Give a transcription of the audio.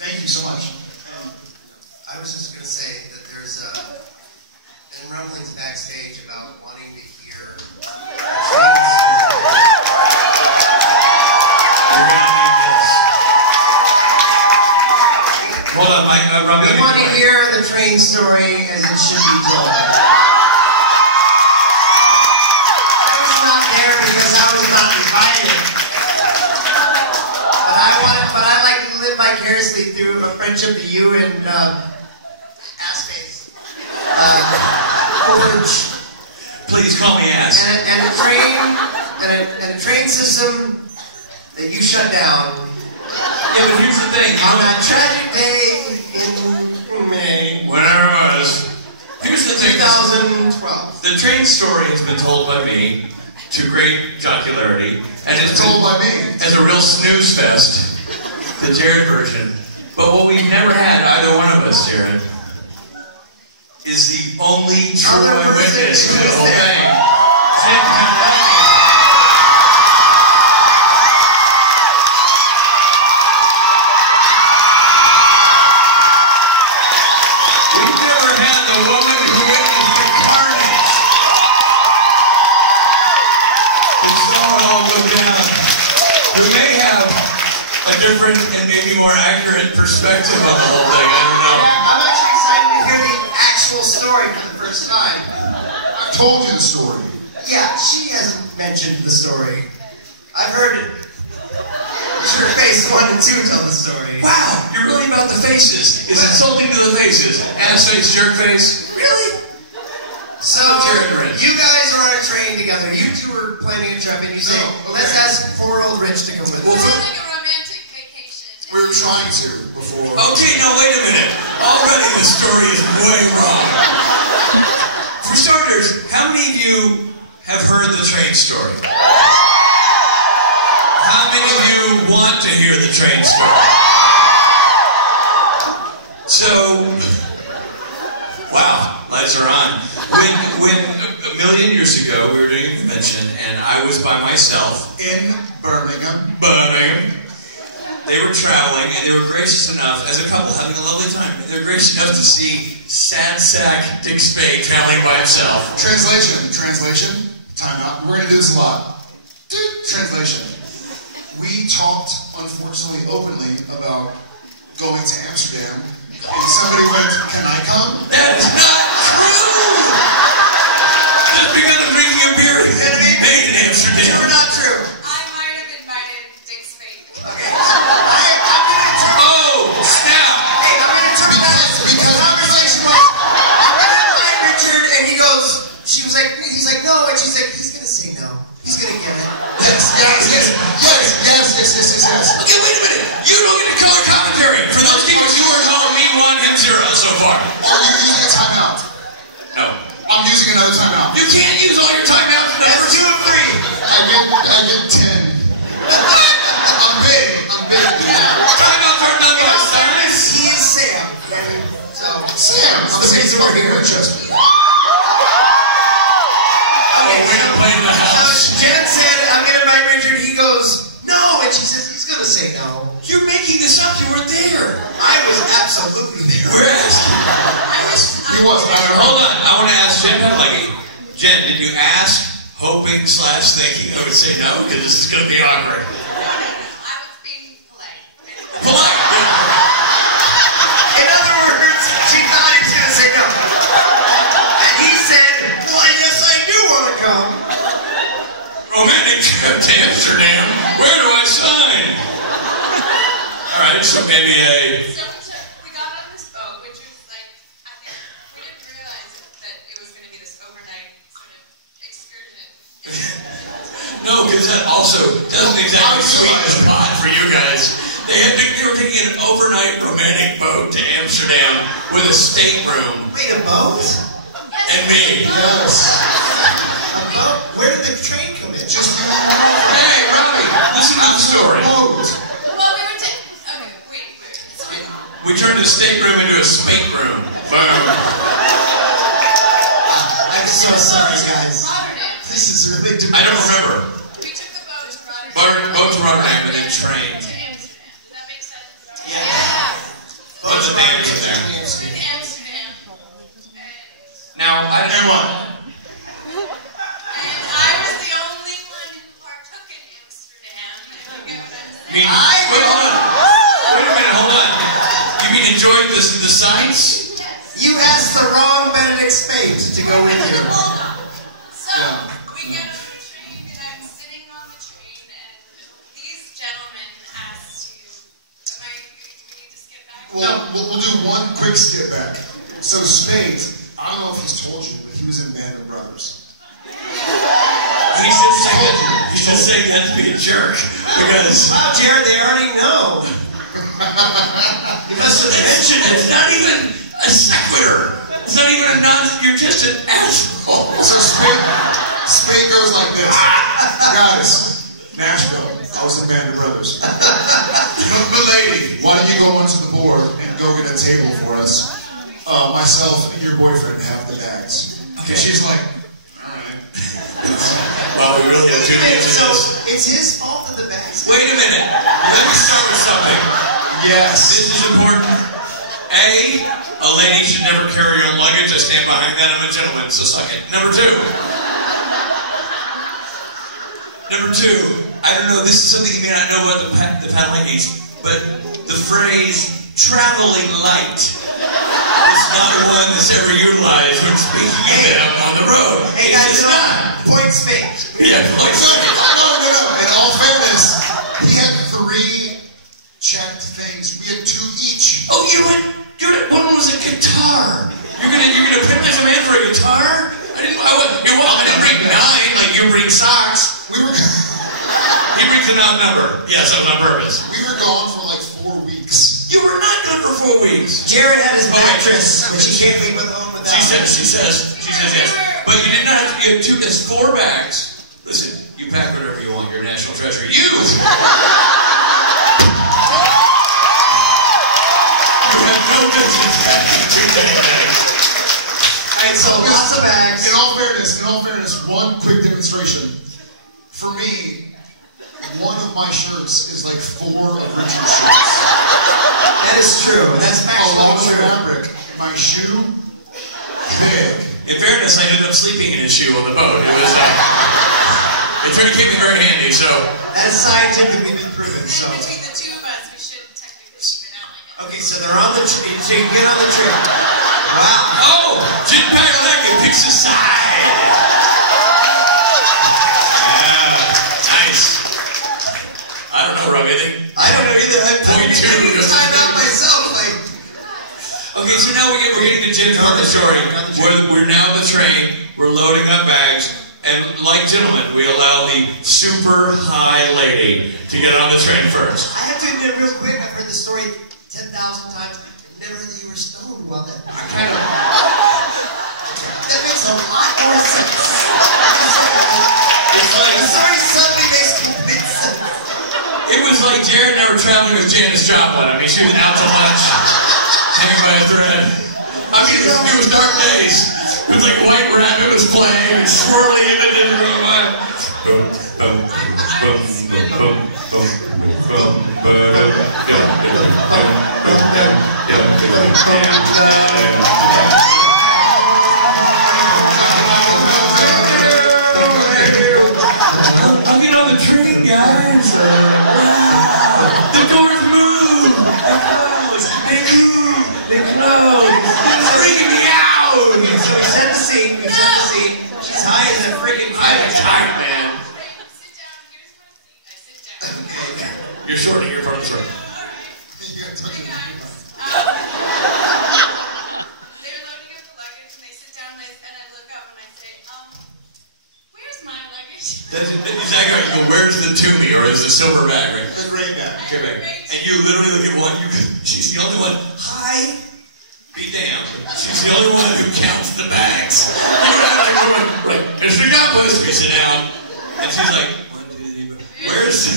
Thank you so much. And I was just going to say that there's been rumblings backstage about wanting to hear Hold on, Mike. we want to hear the train story as it should be told. I was not there because I was not invited. But I like to live vicariously through a friendship to you and ass face. Please call me ass. And a train system that you shut down. Yeah, but here's the thing. On that tragic day in May. Whenever it was. Here's the thing. 2012. The train story has been told by me to great jocularity. And it's told by me. As a real snooze fest. The Jared version. But what we've never had, either one of us, Jared, is the only true eyewitness to the whole thing. We've never had the woman who witnessed the carnage. And saw it all go down. Who may have a different and maybe more accurate perspective on the whole thing. I don't know. I'm actually excited to hear the actual story for the first time. I told you the story. Yeah, she hasn't mentioned the story. I've heard it. Sure, face 1 and 2 tell the story. Wow, you're really about the faces. It's insulting to the faces. Ass face, jerk face. Really? So, Jared Rich. you guys are on a train together. You two are planning a trip, and you say, let's ask poor old Rich to come with us. We were trying to before. Okay, now wait a minute. Already the story is way wrong. For starters, how many of you have heard the train story? How many of you want to hear the train story? So, wow, lights are on. When a million years ago we were doing a convention and I was by myself In Birmingham. They were traveling, and they were gracious enough, as a couple, having a lovely time, they were gracious enough to see sad sack Dick Spade traveling by himself. Translation. Time out. We're going to do this a lot. Translation. We talked, unfortunately, openly about going to Amsterdam, and somebody went, "Can I come?" That is not true! Just because I'm drinking a beer, you had to be made in Amsterdam. We're not true. I might have invited Dick Spade. Okay. I'm going to interpret that as the conversation was, I'm going to invite Richard, and he's like, no, and she's like, he's going to say no. He's going to get it. Yes. Okay, wait a minute. You don't get a color commentary. For those people who are home, me 1, him 0 so far. Are you using a timeout? No. I'm using another timeout. You can't use all your timeouts for That's 2 of 3. I get 10. I'm big. Timeouts are done by Simon. He's Sam. Sam. I'm saying over here. Winchester. We're gonna play in the house. So Jen said, I'm going to invite Richard. He goes, no. And she says, he's going to say no. You're making this up. You weren't there. I was absolutely there. We're asking. He was. Hold on. I want to ask Jen Pavlicki. Jen, did you ask, hoping / thinking I would say no? Because this is going to be awkward. I was being polite. Polite. In other words, she thought he was going to say no. And he said, well, yes, I do want to come. Romantic trip to Amsterdam. Where do I sign? All right, so maybe So we got on this boat, which was like, I think we didn't realize that it was going to be this overnight sort of excursion. No, because that also doesn't exactly sweeten the pot for you guys. They were taking an overnight romantic boat to Amsterdam with a stateroom. Wait, a boat? And me. Yes. A boat? Where did the train come in? Just you. Hey, Robbie, listen to the story. Well, we were okay, wait. So We turned the stateroom into a spate room. Boom. I'm so sorry, guys. Rotterdam. This is really depressing. I don't remember. We took the boat to Rotterdam. Boat to Rotterdam and then train. To Amsterdam. Does that make sense? Yeah. of the names in there. Amsterdam. Now, I don't know what. And I was the only one who partook in Amsterdam. If you get what I'm saying. Wait, hold on. Wait a minute, hold on. You mean enjoyed the sights? Yes. You asked the wrong Benedict Spade to go with you. Hold on. So, we get on the train, and I'm sitting on the train, and these gentlemen asked to, do we need to skip back? Well, we'll do one quick skip back. So Spade, I don't know if he's told you, but he was in Band of Brothers. He should say that to be a jerk. Because... Wow, Jared, they already know. You must have mentioned it. It's not even a sequitur. It's not even a nonsense. You're just an asshole. So Spade goes like this. Guys, Nashville, I was in Band of Brothers. Milady, why don't you go onto the board and go get a table for us? Myself and your boyfriend have the bags. Okay. And she's like, all right. Well, we really have 2 names So, for this. it's his fault that the bags... Wait a minute. Let me start with something. Yes. This is important. A lady should never carry her own luggage. I stand behind that. I'm a gentleman, so suck it. Number two, I don't know, this is something you may not know about the Patagones, but the phrase traveling light is not one that's ever utilized when speaking of them on the road. Hey, It's guys, just not. points made. Yeah, points made. No. In all fairness, he had 3 checked things. We had 2 each. Oh, you went, dude, one was a guitar. You're gonna penalize a man for a guitar? I didn't bring 9 like you bring socks. We were. He brings an odd number. Yes, that was on purpose. We were gone for like 4 weeks. You were not gone for 4 weeks. Jared had his mattress, which he can't leave home without. She says yes. But you did not have to get 2, that's 4 bags. Listen, you pack whatever you want, you're a national treasure. You have no business packing 2 bags. Alright, so lots of bags. In all fairness, one quick demonstration. For me, one of my shirts is like 4 of Richard's shirts. That is true. That's Along actually with true. fabric. My shoe, big. In fairness, I ended up sleeping in his shoe on the boat. It was, it turned to keep me very handy, so. That's scientifically been proven, so. And between the 2 of us, we should technically keep it out like that. Okay, so they're on the trip. So you get on the trip. Wow. Oh! jibcon7 picks a side! Yeah, nice. I don't know, Robbie. I don't know either. I'm Point 2. time out myself. Like, Okay, so now we're getting to Jim's part of the story. We're now on the train, we're loading up bags, and like gentlemen, we allow the super high lady to get on the train first. I have to admit real quick, I've heard the story 10,000 times. Never heard that you were stoned while that. I kind of... That makes a lot more sense. It's like... The story suddenly makes complete sense. It was like Jared and I were traveling with Janis Joplin. I mean, she was out to lunch, hanging by a thread. I mean, it was dark days. It was like White Rabbit was playing, swirling in the dinner room. Boom, boom, boom, boom, boom, boom, boom, I'll get on the train, guys. The doors move. They move. They close. It's freaking me out. So we set the scene. She's high as a freaking I'm kite. tired, man. Sit down. Here's my seat. I sit down. You're shorting your part of the story. Hey guys. They're loading up the luggage and they sit down and I look up and I say, where's my luggage? That's exactly right. You go, where's the Toomey, or is the silver bag, right? The gray bag. Okay, bag. And you literally look at one, she's the only one, hi, be damned. She's the only one who counts the bags. You're like, here's the boys, we sit down. And she's like, 1, 2, 3, 4. Where's